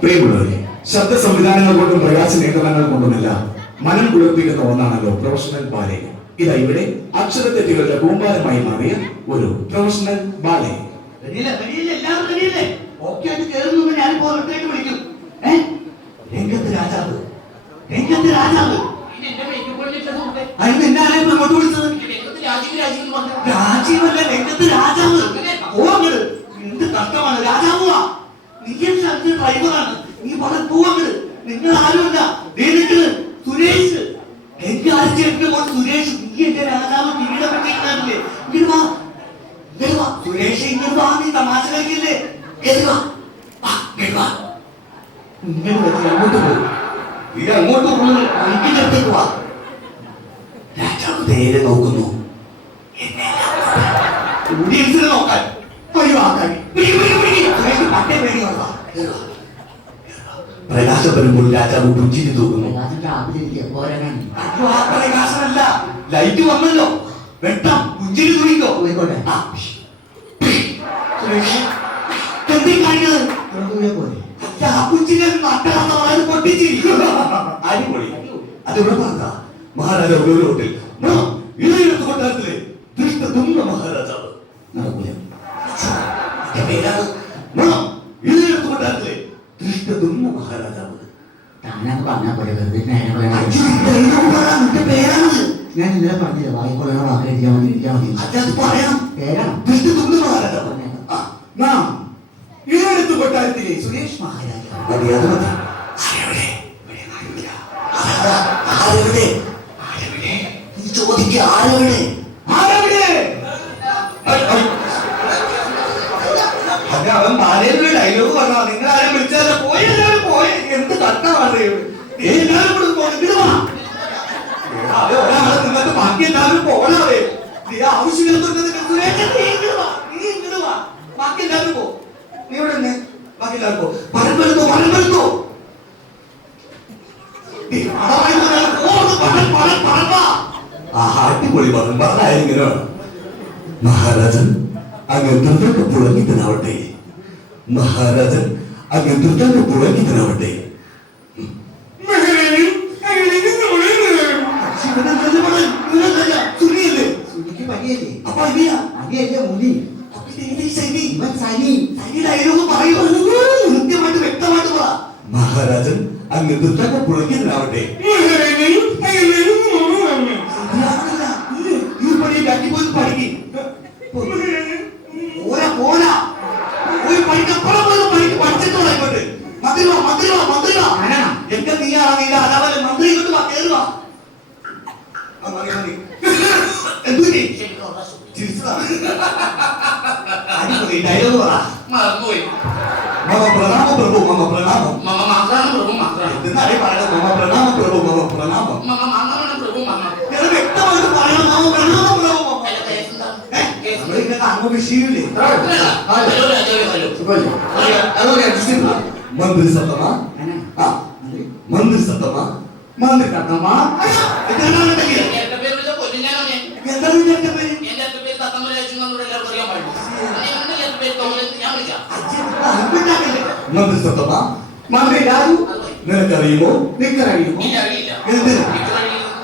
പ്രിയമുള്ളവരെ, ശബ്ദ സംവിധാനങ്ങൾ കൊണ്ടും പ്രകാശ നിയന്ത്രണങ്ങൾ കൊണ്ടുമെല്ലാം മനം കുളിർപ്പിക്കുന്ന ഒന്നാണല്ലോ പ്രൊഫഷണൽ ബാലെ. ഇതാ ഇവിടെ അക്ഷരത്തെറ്റുകളുടെ കൂമ്പാരമായി മാറിയ ഒരു പ്രൊഫഷണൽ ബാലെ. രംഗത്ത് രാജാവ്, രംഗത്ത് രാജാവ്. അങ്ങോട്ട് വിളിച്ചത് രാജീവല്ല, രംഗത്ത് രാജാവ്. പോവങ്ങട്, എന്ത് കഷ്ടമാണ്. രാജാവുവാ, നീ ഡ്രൈവറാണ്, നീ വളരെ പോവങ്ങട്. നിങ്ങൾ ആരുമല്ല, സുരേഷ്. എനിക്ക് ആഴ്ച സുരേഷ്, നീ എന്റെ രാജാവ് കിരീടം പറ്റിയിട്ടില്ലേ? ഇങ്ങോട്ട് വാ, ഇങ്ങോട്ട് വാ സുരേഷ്, ഇങ്ങോട്ട് വാ. നീ തമാശ കളിക്കില്ലേ? അങ്ങോട്ട് പോകും, ഇത് അങ്ങോട്ട് പോകുന്നത് അടുത്തേക്ക് വാ. രാജാവ് നേരെ നോക്കുന്നു, ഓഡിയൻസിനെ നോക്കാൻ ഒഴിവാക്കാൻ. പ്രകാശം വരുമ്പോൾ രാജാവ് പുഞ്ചിരി തൂക്കുന്നു. പ്രകാശമല്ല, ലൈറ്റ് വന്നല്ലോ, വെട്ടം. പുഞ്ചിരി തൂങ്ങിക്കോ. അടിപൊളി. അതിവിടെ പറഞ്ഞ മഹാരാജാവ് ഒരു ഹോട്ടൽ ഇളയെടുത്ത് കൊട്ടാരത്തിലെ ദൃഷ്ടതുമ്ന മഹാരാജാവ് പേരാണ്. ഇളയെടുത്ത് കൊട്ടാരത്തിലെ ദൃഷ്ടതുമ്ന മഹാരാജാവ്. താനത് പറഞ്ഞാൽ പോലെ വെറുതെ പേരാണ്. ഞാൻ ഇന്നലെ പറഞ്ഞില്ല, വായിക്കൊള്ളാൻ ആഗ്രഹിക്കാൻ മതി. അത് പറയാം, പേരാണ് ദൃഷ്ടതുമ്ന മഹാരാജാവ്. നാം ഇളയെടുത്ത് കൊട്ടാരത്തിലെ സുരേഷ് മഹാരാജാവ്. ചോദിക്കുക, ആരവിടെ? അവൻ ബാലേന്ദ്ര ഡയലോഗ് പറഞ്ഞാ. നിങ്ങൾ ആരും വിളിച്ചാലും പോയി, എല്ലാവരും പോയി. എന്ത് കഷ്ടമാണ് എല്ലാവരും ഒരാളെ നിന്നിട്ട് ബാക്കി എല്ലാവരും പോകണവേ. ആവശ്യമില്ലാത്ത ബാക്കി എല്ലാവരും പോ. നീ ഇവിടെ തന്നെ ബാക്കി എല്ലാവരും പോ. പരമ്പെടുത്തോ, പരമ്പെടുത്തോ. അടിപൊളി പറഞ്ഞായിരിക്കും വേണം. മഹാരാജൻ അങ്ങ് ദുർഗക്ക് പുളങ്ങിത്തനാവട്ടെ. മഹാരാജൻ അങ്ങ് ദുർഗക്ക് പുളങ്ങിത്തനാവട്ടെ. മഹാരാജൻ അങ്ങ് ദുർഗക്ക് പുളങ്ങിത്തനാവട്ടെ. പ്രണാമ പ്രഭു, മമ പ്രണാമം. പ്രണാമ പ്രഭു, മമ പ്രണാമം. വ്യക്തമായിട്ട് പറയണം. മമ പ്രണാമം പ്രഭു. मंदिर सतमा मंदिर सतमा मंदिर कतमा मंदिर सतमा मंदिर രാജു നിനക്കറിയുമോ? നിനക്കറിയുമോ?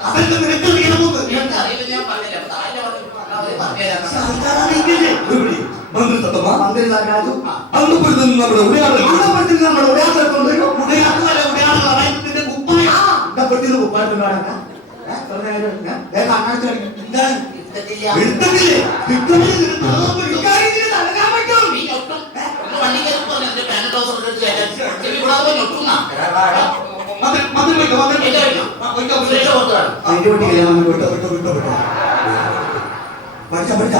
അതൊക്കെ നിനക്കറിയാമോ? मंदिर सतमा मंदिर രാജു അന്തപുരത്തിൽ നമ്മുടെ ഉടയാളെ പഠിച്ച പഠിച്ച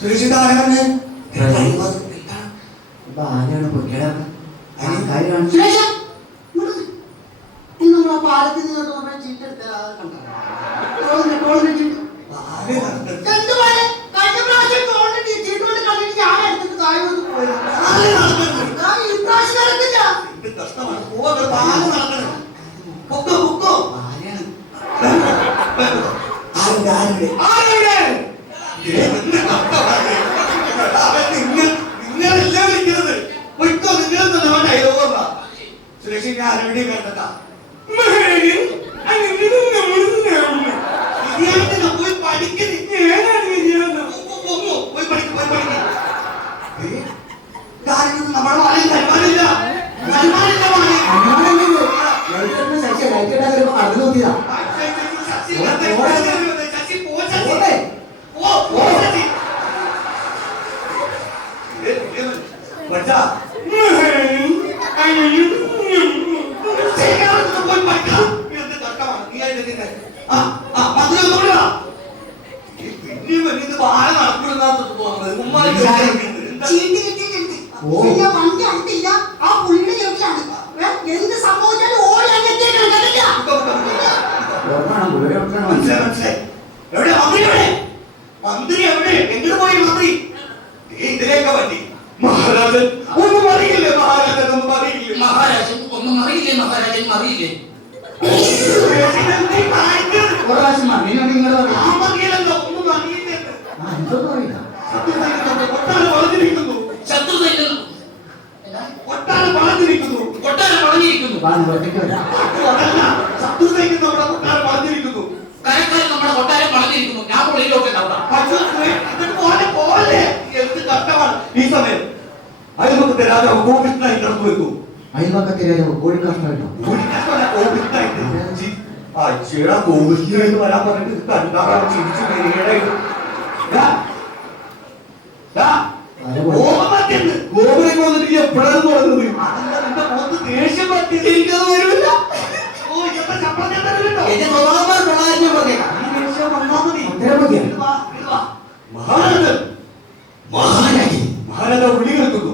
സുരക്ഷിതാണ്. പാലത്തിൽ നിന്ന് ചീട്ടെടുത്ത കഷ്ടമാണ്. ആരുണ്ട്? ആരെവിടെ? എന്ത് കഷ്ടമാണ്. നിങ്ങളെല്ലാം വിളിക്കുന്നത് പൊയ്ക്കോ, നിങ്ങളൊന്നും അവൻ ഡയലോഗ് പറഞ്ഞ സുരക്ഷ ഞാൻ ആരോടെയും വേണ്ടതാ. പോയി പഠിക്കുന്നു. നമ്മുടെ മാലയിൽ വരുമാനമില്ല. ശശി ലൈറ്റ് ഇടാൻ വരുമ്പോ കടന്നു നോക്കിയതാ. ചീട്ടി കിട്ടിയിട്ടുണ്ട്. പിന്നെ വണ്ടി അടുത്തില്ല, ആ പുള്ളിയുടെ ചോട്ടിലാണ്. എന്ത് സംഭവിച്ചാലും ഓടി അങ്ങെത്തിയേക്കണം, കേട്ടില്ല? ഓർമ്മ മനസ്സിലായി മനസ്സിലായി. എവിടെ മന്ത്രി? എവിടെ മന്ത്രി? എവിടെ എങ്ങോട്ട് പോയി മന്ത്രി? ഇതിലേക്ക് വണ്ടി. മഹാരാജൻ ഒന്നും അറിയില്ലേ? മഹാരാജൻ ഒന്നും അറിയില്ലേ? മഹാരാജൻ ഒന്നും അറിയില്ലേ? മഹാരാജൻ അറിയില്ലേ? ഒരു പ്രാവശ്യം മണ്ണിനോട് നിങ്ങൾ ആ മതിയല്ലോ, ഒന്നും അറിയില്ലേ? എന്തൊന്നും അറിയില്ല. കൊട്ടാരം വളർന്നിരിക്കുന്നു. ശത്രുസൈന്യം കൊട്ടാരം വളർന്നിരിക്കുന്നു. കൊട്ടാരം വളഞ്ഞിരിക്കുന്നു. ഒറ്റയ്ക്ക് വരാം. അതല്ല, ശത്രുതയ്ക്ക് നമ്മുടെ കൊട്ടാരം വളർന്നിരിക്കുന്നു. കരക്കാരൻ നമ്മുടെ കൊട്ടാരം വളഞ്ഞിരിക്കുന്നു. ഞാൻ പുള്ളിയിലോട്ട് ഉണ്ടാവും. പക്ഷേ എന്നിട്ട് പോലെ എന്ത് കഷ്ടമാണ് ഈ സമയം. അയൽപക്കത്തെ രാജാവ് കോപിഷ്ഠനായി നടന്നു വെക്കും. അയൽപക്കത്തെ രാജാവ് കോഴിക്കാഷ്ടമായിട്ടോ? കോപിഷ്ഠനായിട്ട് വരാൻ പറഞ്ഞിട്ട് കണ്ടാറാണ് ചിരിച്ചു വരികയായിരുന്നു. ഗോപുരം വന്നിട്ട് എപ്പോഴാണ് തുടങ്ങുന്നത്? അതല്ല, നിന്റെ മുഖത്ത് ദേഷ്യം പറ്റിയിരിക്കുന്നത് വരില്ല. ഓ, ഇന്നത്തെ ശമ്പളം ഞാൻ തരുമല്ലോ. എന്റെ സ്വഭാവം പ്രളയം പറഞ്ഞേക്കാം. ഈ ദേഷ്യം വന്നാ മതി. ഉത്തരമൊക്കെയാണ്. ഇത് വാ. മഹാരാജൻ മഹാരാജ ഉള്ളി കിടക്കുന്നു.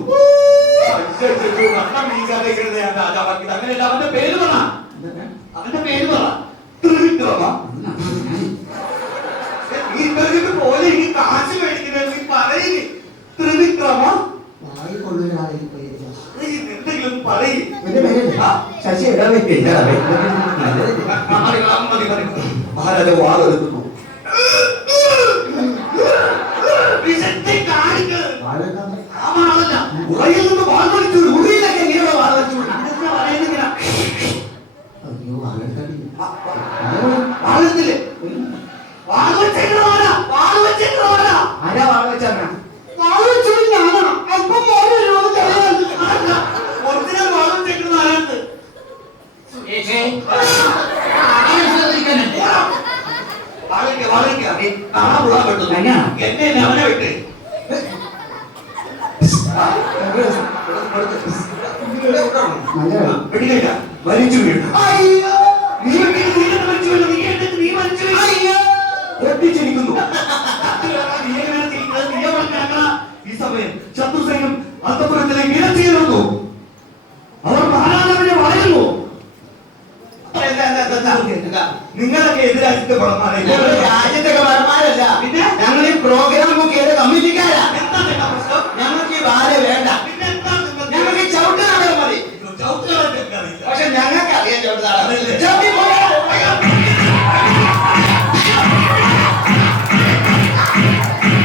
അങ്ങനെയല്ല, അവന്റെ പേര് പറ. അവന്റെ പേര് പറ. ത്രിവിക്രമ. നീ ഇവർക്ക് പോലെ എനിക്ക് കാശ് മേടിക്കുന്നത് നീ പറയുന്നു. ത്രിവിക്രമ. വായി കൊള്ളൊരാളെ പേര് എന്തെങ്കിലും പറയും. എന്റെ പേരല്ലേ? ശശി ഇടവയ്ക്ക് മഹാരാജ വാളെടുക്കുന്നു. വിശക്തി കാണിക്കുന്നത് ആളല്ല. ഉറയിൽ നിന്ന് വാൾ വലിച്ചു. ഉറിയിലൊക്കെ എങ്ങനെയുള്ള വാൾ വലിച്ചു? ഇതൊക്കെ പറയുന്നില്ല. അയ്യോ ആളെടുത്തില്ല. വാളെടുത്തില്ലേ? വാൾ വെച്ചേക്കുന്നവരാ. വാൾ വെച്ചേക്കുന്നവരാ. ആരാ വാഴ വെച്ചാ? വാൾ വെച്ചത് ഞാനാ. അപ്പം ഒറിജിനൽ വാൾ വെച്ചേക്കുന്ന ആരാണ്? എന്നെ അവനെ വിട്ട് വലിച്ചു വീണു. നീ വലിച്ചു വീണു. നീ വലിച്ചു പൊട്ടിച്ചിരിക്കുന്നു. ഈ സമയം ശത്രുസൈന്യം അന്തപുരത്തിലേക്ക് ഇരച്ചിരുന്നു. അവർ മഹാരാജാവിനെ വളരുന്നു. നിങ്ങളൊക്കെ എതിരായിട്ട് പടമാരെ